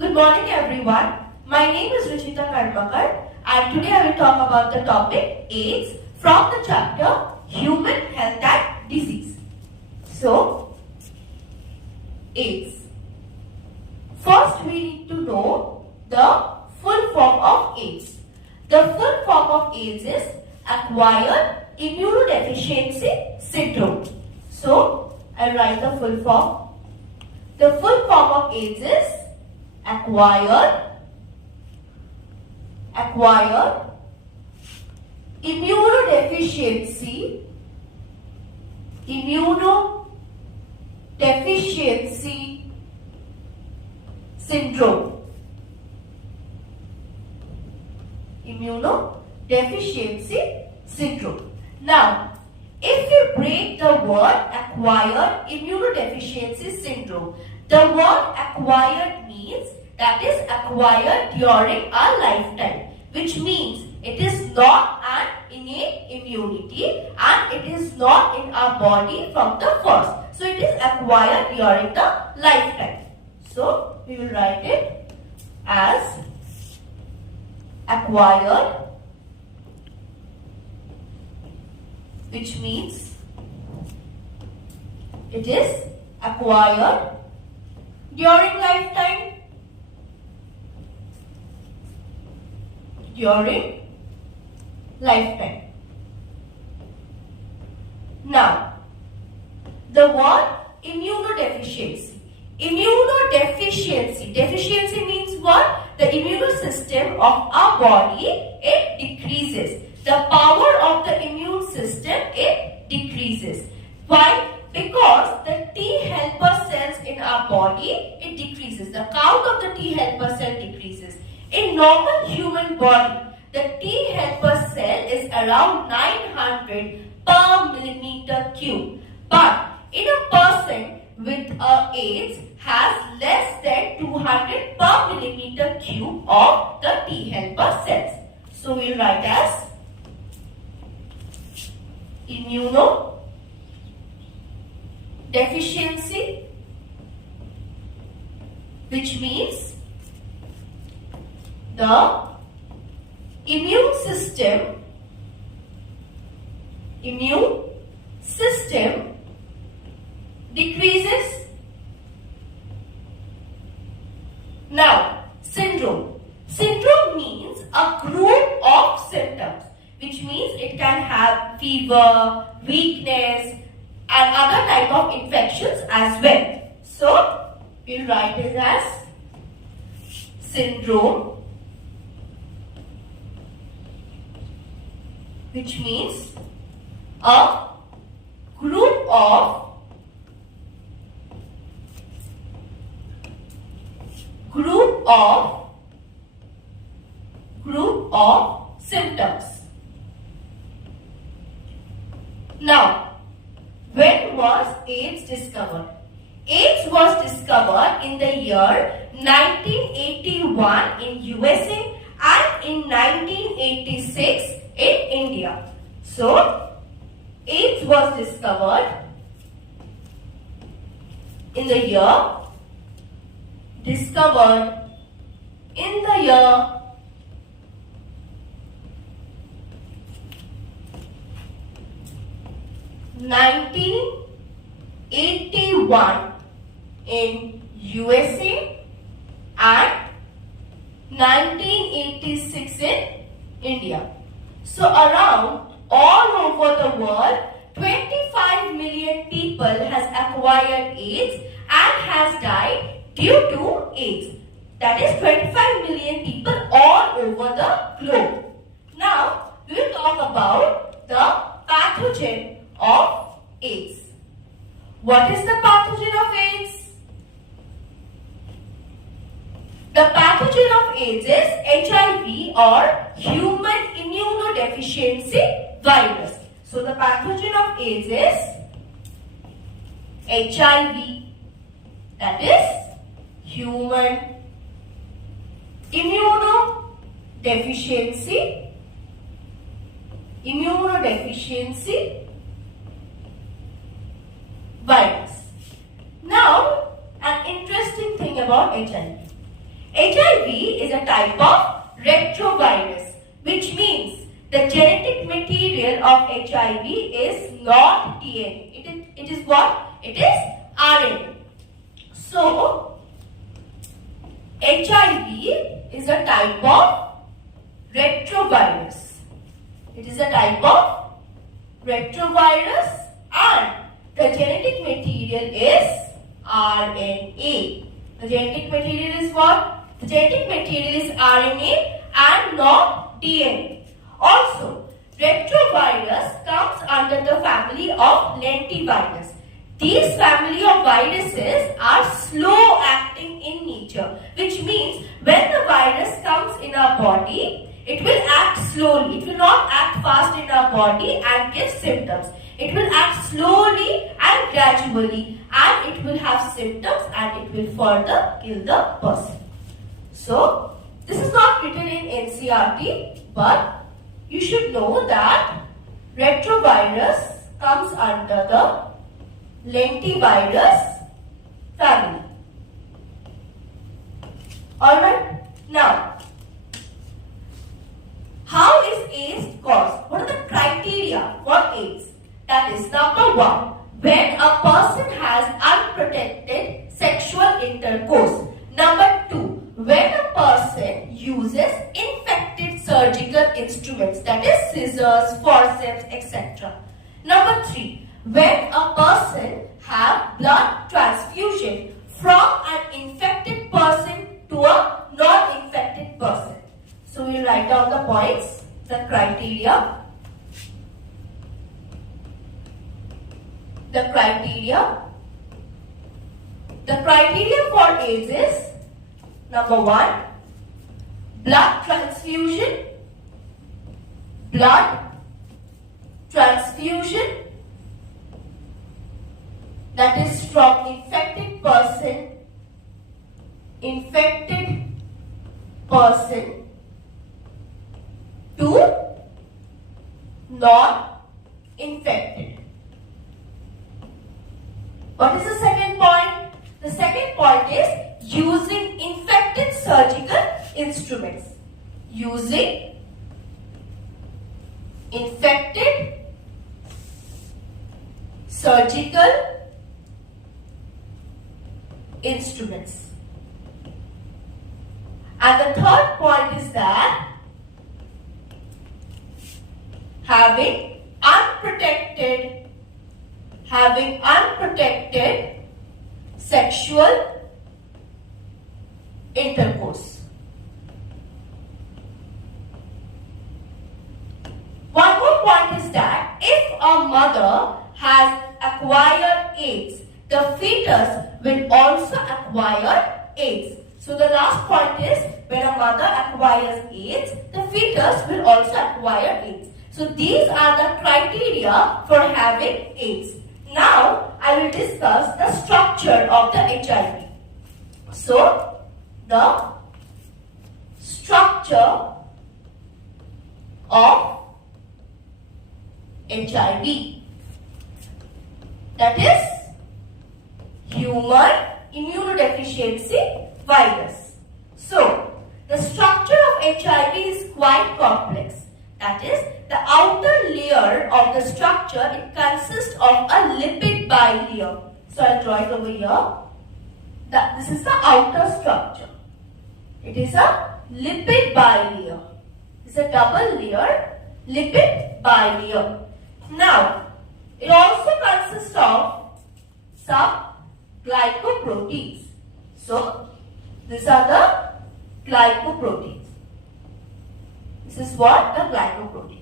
Good morning everyone. My name is Ruchita Karmakar and today I will talk about the topic AIDS from the chapter Human Health and Disease. So, AIDS. First we need to know the full form of AIDS. The full form of AIDS is Acquired Immunodeficiency Syndrome. So, I'll write the full form. The full form of AIDS is Acquired Immunodeficiency Syndrome. Immunodeficiency Syndrome. Now, if you break the word Acquired Immunodeficiency Syndrome, the word acquired means that is acquired during our lifetime, which means it is not an innate immunity and it is not in our body from the first. So it is acquired during the lifetime. So we will write it as acquired, which means it is acquired during lifetime. Now, the word immunodeficiency. Deficiency means what? The immune system of our body, it decreases. The power of the immune system, it decreases. Why? Because the T helper cells in our body, it decreases. The count of the T helper cell decreases. In normal human body, the T helper cell is around 900 per millimeter cube. But in a person with AIDS has less than 200 per millimeter cube of the T helper cells. So we write as immunodeficiency, which means the immune system decreases. Now, syndrome. Syndrome means a group of symptoms, which means it can have fever, weakness, and other type of infections as well. So, we'll write it as syndrome, which means a group of symptoms. Now, when was AIDS discovered? AIDS was discovered in the year 1981 in USA and in 1986 in India. So, AIDS was discovered in the year 1981 in USA and 1986 in India. So around all over the world, 25 million people has acquired AIDS and has died due to AIDS. That is 25 million people all over the globe. Now, we will talk about the pathogen of AIDS. What is the pathogen of AIDS? The pathogen of AIDS is HIV or human immunodeficiency virus. So the pathogen of AIDS is HIV, that is human immunodeficiency virus. Now, an interesting thing about HIV. HIV is a type of retrovirus, which means the genetic material of HIV is not DNA. It is what? It is RNA. So, HIV is a type of retrovirus. It is a type of retrovirus and the genetic material is RNA. The genetic material is what? The genetic material is RNA and not DNA. Also, retrovirus comes under the family of lentivirus. These family of viruses are slow acting in nature, which means when the virus comes in our body, it will act slowly. It will not act fast in our body and give symptoms. It will act slowly and gradually, and it will have symptoms and it will further kill the person. So, this is not written in NCERT, but you should know that retrovirus comes under the lentivirus family. Alright, now, how is AIDS caused? What are the criteria for AIDS? That is, number one, when a person has unprotected sexual intercourse. Number two, when a person uses infected surgical instruments, that is scissors, forceps, etc. Number three, when a person have blood transfusion from an infected person to a non-infected person. So we will write down the points, the criteria. The criteria for AIDS is, number one, blood transfusion that is from infected person to non-infected. What is the second point? The second point is using infected surgical instruments. Using infected surgical instruments. And the third point is that having unprotected sexual intercourse. One more point is that if a mother has acquired AIDS, the fetus will also acquire AIDS. So the last point is, when a mother acquires AIDS, the fetus will also acquire AIDS. So these are the criteria for having AIDS. Now I will discuss the structure of the HIV. So the structure of HIV, that is human immunodeficiency virus. So the structure of HIV is quite complex. That is, the outer layer of the structure, it consists of a lipid bilayer. So I'll draw it over here. This is the outer structure. It is a lipid bilayer. It's a double layer lipid bilayer. Now, it also consists of some glycoproteins. So, these are the glycoproteins. This is what? The glycoprotein.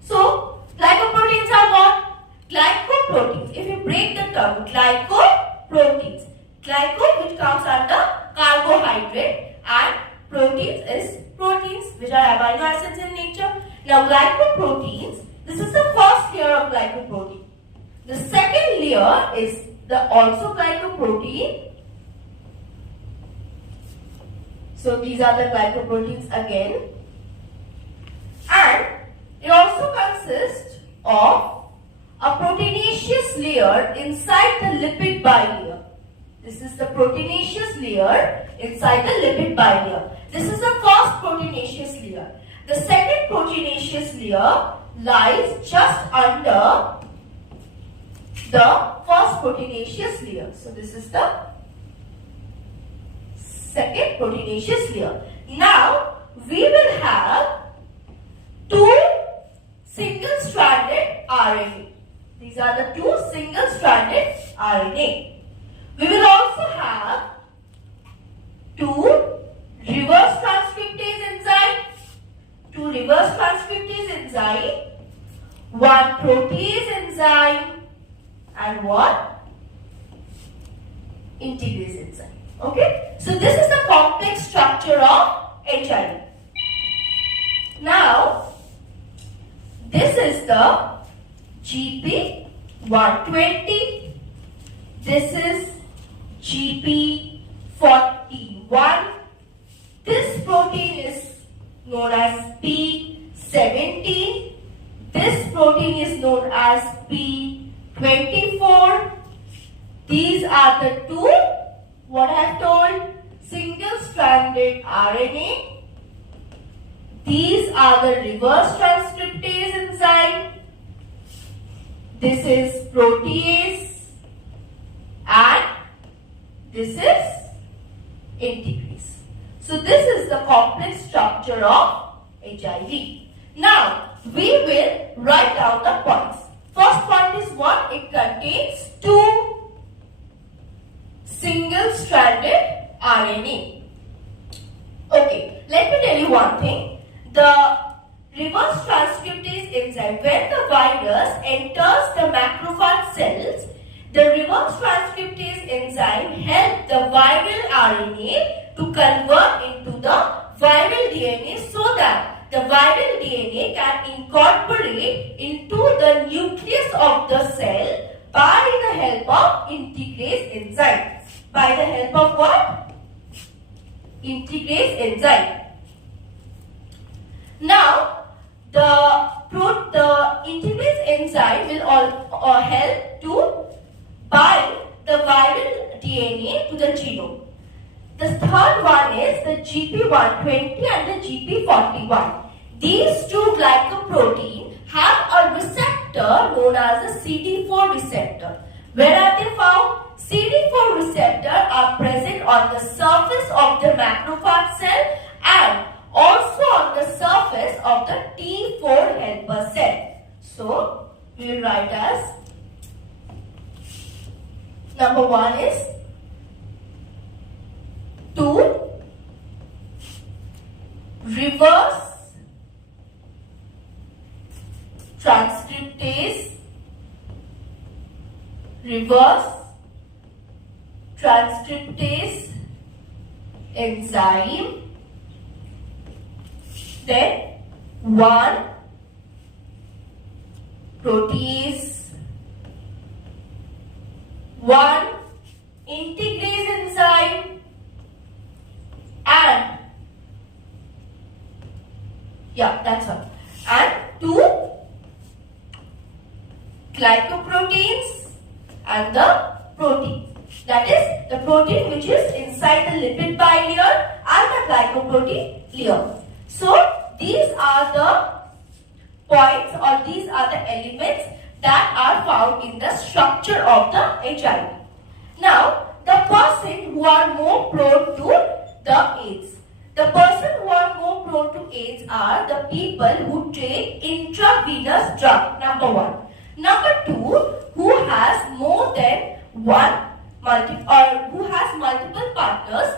So, glycoproteins are what? Glycoproteins. If you break the term, glycoproteins. Glyco, which comes under carbohydrate, and proteins is proteins, which are amino acids in nature. Now, glycoproteins, this is the first layer of glycoprotein. The second layer is the also glycoprotein. So, these are the glycoproteins again. And it also consists of a proteinaceous layer inside the lipid bilayer. This is the proteinaceous layer inside the lipid bilayer. This is the first proteinaceous layer. The second proteinaceous layer lies just under the first proteinaceous layer. So this is the second proteinaceous layer. Now we will have two single-stranded RNA. These are the two single-stranded RNA. We will also have two reverse transcriptase enzyme, one protease enzyme, and one integrase enzyme. Okay? So this is the complex structure of HIV. Now, this is the GP120. This is GP41. This protein is known as P17. This protein is known as P24. These are the two, what I have told, single-stranded RNA. These are the reverse transcriptase enzyme. This is protease and this is integrase. So this is the complex structure of HIV. Now we will write down the points. First point is what? It contains two single-stranded RNA. Okay, let me tell you one thing. The reverse transcriptase enzyme, when the virus enters the macrophage cells, the reverse transcriptase enzyme helps the viral RNA to convert into the viral DNA so that the viral DNA can incorporate into the nucleus of the cell by the help of integrase enzyme. By the help of what? Integrase enzyme. Now, the integrase enzyme will help to bind the viral DNA to the genome. The third one is the GP120 and the GP41. These two glycoprotein have a receptor known as the CD4 receptor. Where are they found? CD4 receptor are present on the surface of the macrophage cell and also on the surface of the T4 helper cell. So, we will write as number one is 2 reverse transcriptase enzyme, then 1 protease, 1 integrase enzyme, and that's all, and 2 glycoproteins and the protein. That is the protein which is inside the lipid bilayer and the glycoprotein layer. So these are the points or these are the elements that are found in the structure of the HIV. Now the person who are more prone to the AIDS. The person who are more prone to AIDS are the people who take intravenous drug, number 1. Number 2, who has more than who has multiple partners,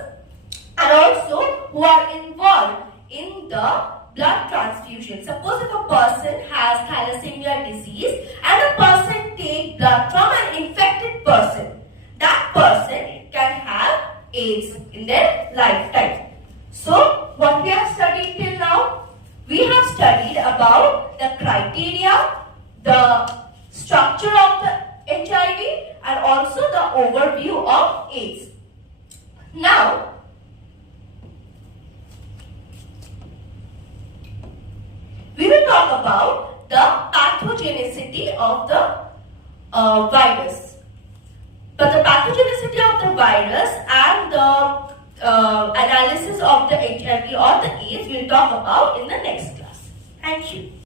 and also who are involved in the blood transfusion. Suppose if a person has thalassemia disease and a person takes blood from an infected person, that person can have AIDS in their lifetime. So, what we have studied till now? We have studied about the criteria, the structure of the HIV, and also the overview of AIDS. Now, we will talk about the pathogenicity of the virus. But the pathogenicity of the virus analysis of the HIV or the AIDS we'll talk about in the next class. Thank you.